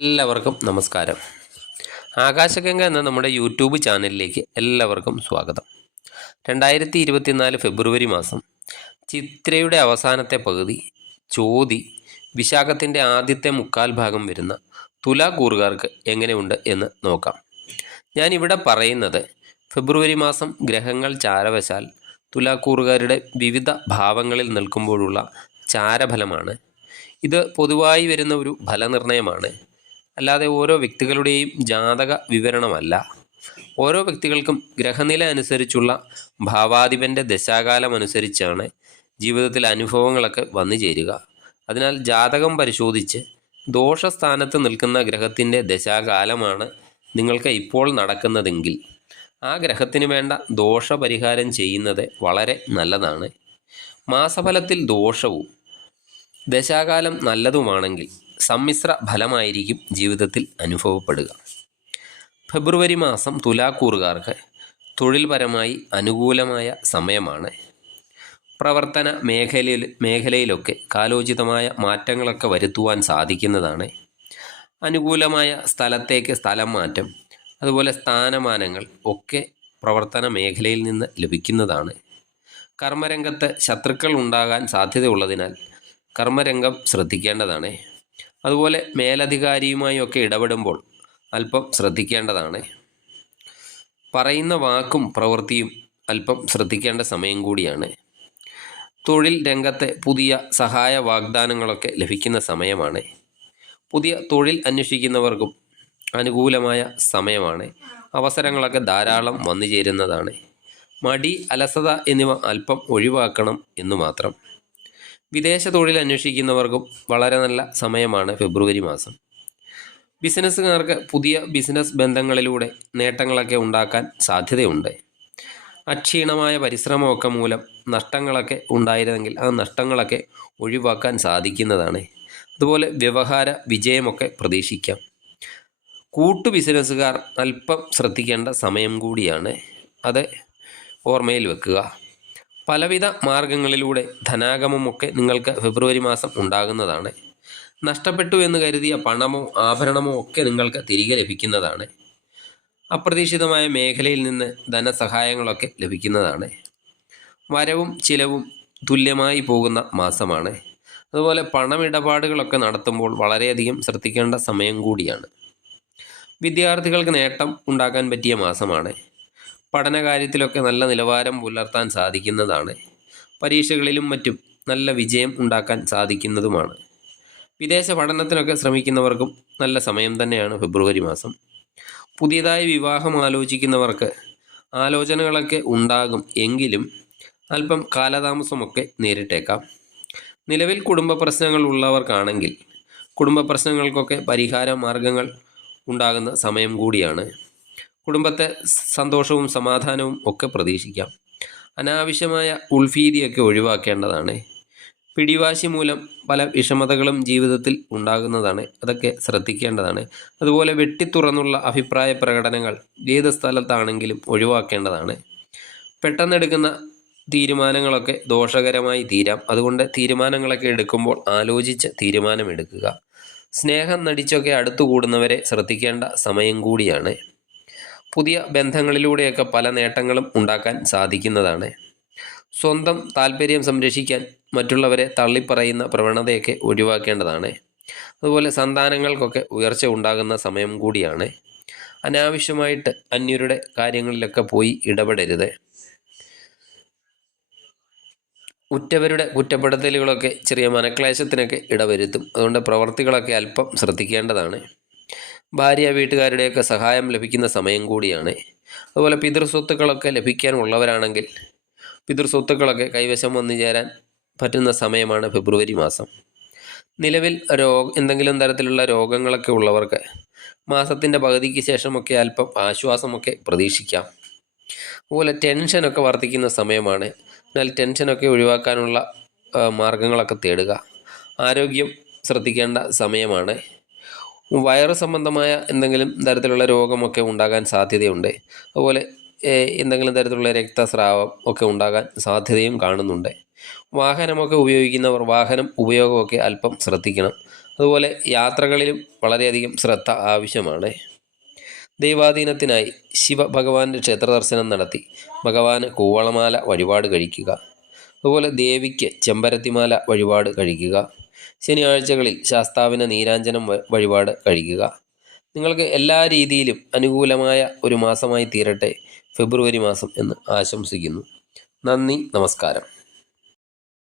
എല്ലാവർക്കും നമസ്കാരം. ആകാശഗംഗ എന്ന നമ്മുടെ യൂട്യൂബ് ചാനലിലേക്ക് എല്ലാവർക്കും സ്വാഗതം. രണ്ടായിരത്തി ഇരുപത്തിനാല് ഫെബ്രുവരി മാസം ചിത്രയുടെ അവസാനത്തെ പകുതി ചോതി വിശാഖത്തിന്റെ ആദ്യത്തെ മുക്കാൽ ഭാഗം വരുന്ന തുലാക്കൂറുകാർക്ക് എങ്ങനെയുണ്ട് എന്ന് നോക്കാം. ഞാനിവിടെ പറയുന്നത് ഫെബ്രുവരി മാസം ഗ്രഹങ്ങൾ ചാരവശാൽ തുലാക്കൂറുകാരുടെ വിവിധ ഭാവങ്ങളിൽ നിൽക്കുമ്പോഴുള്ള ചാരഫലമാണ് ഇത് പൊതുവായി വരുന്ന ഒരു ഫലനിർണയമാണ്. അല്ലാതെ ഓരോ വ്യക്തികളുടെയും ജാതക വിവരണമല്ല. ഓരോ വ്യക്തികൾക്കും ഗ്രഹനില അനുസരിച്ചുള്ള ഭാവാധിപന്റെ ദശാകാലം അനുസരിച്ചാണ് ജീവിതത്തിൽ അനുഭവങ്ങളൊക്കെ വന്നു ചേരുക. അതിനാൽ ജാതകം പരിശോധിച്ച് ദോഷസ്ഥാനത്ത് നിൽക്കുന്ന ഗ്രഹത്തിന്റെ ദശാകാലമാണ് നിങ്ങൾക്ക് ഇപ്പോൾ നടക്കുന്നതെങ്കിൽ ആ ഗ്രഹത്തിന് വേണ്ട ദോഷപരിഹാരം ചെയ്യുന്നത് വളരെ നല്ലതാണ്. മാസഫലത്തിൽ ദോഷവും ദശാകാലം നല്ലതുമാണെങ്കിൽ സമ്മിശ്ര ഫലമായിരിക്കും ജീവിതത്തിൽ അനുഭവപ്പെടുക. ഫെബ്രുവരി മാസം തുലാക്കൂറുകാർക്ക് തൊഴിൽപരമായി അനുകൂലമായ സമയമാണ്. പ്രവർത്തന മേഖലയിൽ മേഖലയിലൊക്കെ കാലോചിതമായ മാറ്റങ്ങളൊക്കെ വരുത്തുവാൻ സാധിക്കുന്നതാണ്. അനുകൂലമായ സ്ഥലത്തേക്ക് സ്ഥലം മാറ്റം അതുപോലെ സ്ഥാനമാനങ്ങൾ ഒക്കെ പ്രവർത്തന മേഖലയിൽ നിന്ന് ലഭിക്കുന്നതാണ്. കർമ്മരംഗത്ത് ശത്രുക്കൾ ഉണ്ടാകാൻ സാധ്യതയുള്ളതിനാൽ കർമ്മരംഗം ശ്രദ്ധിക്കേണ്ടതാണ്. അതുപോലെ മേലധികാരിയുമായി ഒക്കെ ഇടപെടുമ്പോൾ അല്പം ശ്രദ്ധിക്കേണ്ടതാണ്. പറയുന്ന വാക്കും പ്രവൃത്തിയും അല്പം ശ്രദ്ധിക്കേണ്ട സമയം കൂടിയാണ്. തൊഴിൽ രംഗത്തെ പുതിയ സഹായ വാഗ്ദാനങ്ങളൊക്കെ ലഭിക്കുന്ന സമയമാണ്. പുതിയ തൊഴിൽ അന്വേഷിക്കുന്നവർക്കും അനുകൂലമായ സമയമാണ്. അവസരങ്ങളൊക്കെ ധാരാളം വന്നു ചേരുന്നതാണ് മടി അലസത എന്നിവ അല്പം ഒഴിവാക്കണം എന്ന് മാത്രം. വിദേശ തൊഴിൽ അന്വേഷിക്കുന്നവർക്കും വളരെ നല്ല സമയമാണ് ഫെബ്രുവരി മാസം. ബിസിനസ്സുകാർക്ക് പുതിയ ബിസിനസ് ബന്ധങ്ങളിലൂടെ നേട്ടങ്ങളൊക്കെ ഉണ്ടാക്കാൻ സാധ്യതയുണ്ട്. അക്ഷീണമായ പരിശ്രമമൊക്കെ മൂലം നഷ്ടങ്ങളൊക്കെ ഉണ്ടായിരുന്നെങ്കിൽ ആ നഷ്ടങ്ങളൊക്കെ ഒഴിവാക്കാൻ സാധിക്കുന്നതാണ്. അതുപോലെ വ്യവഹാര വിജയമൊക്കെ പ്രതീക്ഷിക്കാം. കൂട്ടു ബിസിനസ്സുകാർ അല്പം ശ്രദ്ധിക്കേണ്ട സമയം കൂടിയാണ്. അത് ഓർമ്മയിൽ വെക്കുക. പലവിധ മാർഗങ്ങളിലൂടെ ധനാഗമമൊക്കെ നിങ്ങൾക്ക് ഫെബ്രുവരി മാസം ഉണ്ടാകുന്നതാണ്. നഷ്ടപ്പെട്ടു എന്ന് കരുതിയ പണമോ ആഭരണമോ ഒക്കെ നിങ്ങൾക്ക് തിരികെ ലഭിക്കുന്നതാണ്. അപ്രതീക്ഷിതമായ മേഖലയിൽ നിന്ന് ധനസഹായങ്ങളൊക്കെ ലഭിക്കുന്നതാണ്. വരവും ചിലവും തുല്യമായി പോകുന്ന മാസമാണ്. അതുപോലെ പണമിടപാടുകളൊക്കെ നടത്തുമ്പോൾ വളരെയധികം ശ്രദ്ധിക്കേണ്ട സമയം കൂടിയാണ്. വിദ്യാർത്ഥികൾക്ക് നേട്ടം ഉണ്ടാക്കാൻ പറ്റിയ മാസമാണ്. പഠനകാര്യത്തിലൊക്കെ നല്ല നിലവാരം പുലർത്താൻ സാധിക്കുന്നതാണ്. പരീക്ഷകളിലും മറ്റും നല്ല വിജയം ഉണ്ടാക്കാൻ സാധിക്കുന്നതുമാണ്. വിദേശ പഠനത്തിനൊക്കെ ശ്രമിക്കുന്നവർക്കും നല്ല സമയം തന്നെയാണ് ഫെബ്രുവരി മാസം. പുതിയതായി വിവാഹം ആലോചിക്കുന്നവർക്ക് ആലോചനകളൊക്കെ ഉണ്ടാകും എങ്കിലും അല്പം കാലതാമസമൊക്കെ നേരിട്ടേക്കാം. നിലവിൽ കുടുംബ പ്രശ്നങ്ങൾ ഉള്ളവർക്കാണെങ്കിൽ കുടുംബ പ്രശ്നങ്ങൾക്കൊക്കെ പരിഹാര മാർഗങ്ങൾ ഉണ്ടാകുന്ന സമയം കൂടിയാണ്. കുടുംബത്തെ സന്തോഷവും സമാധാനവും ഒക്കെ പ്രതീക്ഷിക്കാം. അനാവശ്യമായ ഉൾഭീതിയൊക്കെ ഒഴിവാക്കേണ്ടതാണ്. പിടിവാശി മൂലം പല വിഷമതകളും ജീവിതത്തിൽ ഉണ്ടാകുന്നതാണ്. അതൊക്കെ ശ്രദ്ധിക്കേണ്ടതാണ്. അതുപോലെ വെട്ടിത്തുറന്നുള്ള അഭിപ്രായ പ്രകടനങ്ങൾ ഏത് സ്ഥലത്താണെങ്കിലും ഒഴിവാക്കേണ്ടതാണ്. പെട്ടെന്നെടുക്കുന്ന തീരുമാനങ്ങളൊക്കെ ദോഷകരമായി തീരാം. അതുകൊണ്ട് തീരുമാനങ്ങളൊക്കെ എടുക്കുമ്പോൾ ആലോചിച്ച് തീരുമാനമെടുക്കുക. സ്നേഹം നടിച്ചൊക്കെ അടുത്തുകൂടുന്നവരെ ശ്രദ്ധിക്കേണ്ട സമയം കൂടിയാണ്. പുതിയ ബന്ധങ്ങളിലൂടെയൊക്കെ പല നേട്ടങ്ങളും ഉണ്ടാക്കാൻ സാധിക്കുന്നതാണ്. സ്വന്തം താല്പര്യം സംരക്ഷിക്കാൻ മറ്റുള്ളവരെ തള്ളിപ്പറയുന്ന പ്രവണതയൊക്കെ ഒഴിവാക്കേണ്ടതാണ്. അതുപോലെ സന്താനങ്ങൾക്കൊക്കെ ഉയർച്ച ഉണ്ടാകുന്ന സമയം കൂടിയാണ്. അനാവശ്യമായിട്ട് അന്യരുടെ കാര്യങ്ങളിലൊക്കെ പോയി ഇടപെടരുത്. ഉറ്റവരുടെ കുറ്റപ്പെടുത്തലുകളൊക്കെ ചെറിയ മനക്ലേശത്തിനൊക്കെ ഇടവരുത്തും. അതുകൊണ്ട് പ്രവർത്തികളൊക്കെ അല്പം ശ്രദ്ധിക്കേണ്ടതാണ്. ഭാര്യ വീട്ടുകാരുടെയൊക്കെ സഹായം ലഭിക്കുന്ന സമയം കൂടിയാണ്. അതുപോലെ പിതൃസ്വത്തുക്കളൊക്കെ ലഭിക്കാനുള്ളവരാണെങ്കിൽ പിതൃസ്വത്തുക്കളൊക്കെ കൈവശം വന്നു ചേരാൻ പറ്റുന്ന സമയമാണ് ഫെബ്രുവരി മാസം. നിലവിൽ രോഗ എന്തെങ്കിലും തരത്തിലുള്ള രോഗങ്ങളൊക്കെ ഉള്ളവർക്ക് മാസത്തിന്റെ പകുതിക്ക് ശേഷമൊക്കെ അല്പം ആശ്വാസമൊക്കെ പ്രതീക്ഷിക്കാം. അതുപോലെ ടെൻഷനൊക്കെ വർദ്ധിക്കുന്ന സമയമാണ്. എന്നാൽ ടെൻഷനൊക്കെ ഒഴിവാക്കാനുള്ള മാർഗങ്ങളൊക്കെ തേടുക. ആരോഗ്യം ശ്രദ്ധിക്കേണ്ട സമയമാണ്. വയറ് സംബന്ധമായ എന്തെങ്കിലും തരത്തിലുള്ള രോഗമൊക്കെ ഉണ്ടാകാൻ സാധ്യതയുണ്ട്. അതുപോലെ എന്തെങ്കിലും തരത്തിലുള്ള രക്തസ്രാവം ഒക്കെ ഉണ്ടാകാൻ സാധ്യതയും കാണുന്നുണ്ട്. വാഹനമൊക്കെ ഉപയോഗിക്കുന്നവർ വാഹനം ഉപയോഗമൊക്കെ അല്പം ശ്രദ്ധിക്കണം. അതുപോലെ യാത്രകളിലും വളരെയധികം ശ്രദ്ധ ആവശ്യമാണ്. ദൈവാധീനത്തിനായി ശിവഭഗവാന്റെ ക്ഷേത്ര ദർശനം നടത്തി ഭഗവാന് കൂവളമാല വഴിപാട് കഴിക്കുക. അതുപോലെ ദേവിക്ക് ചെമ്പരത്തിമാല വഴിപാട് കഴിക്കുക. ശനിയാഴ്ചകളിൽ ശാസ്താവിന് നീരാഞ്ജനം വഴിപാട് കഴിക്കുക നിങ്ങൾക്ക് എല്ലാ രീതിയിലും അനുകൂലമായ ഒരു മാസമായി തീരട്ടെ. ഫെബ്രുവരി മാസം എന്ന് ആശംസിക്കുന്നു. നന്ദി നമസ്കാരം.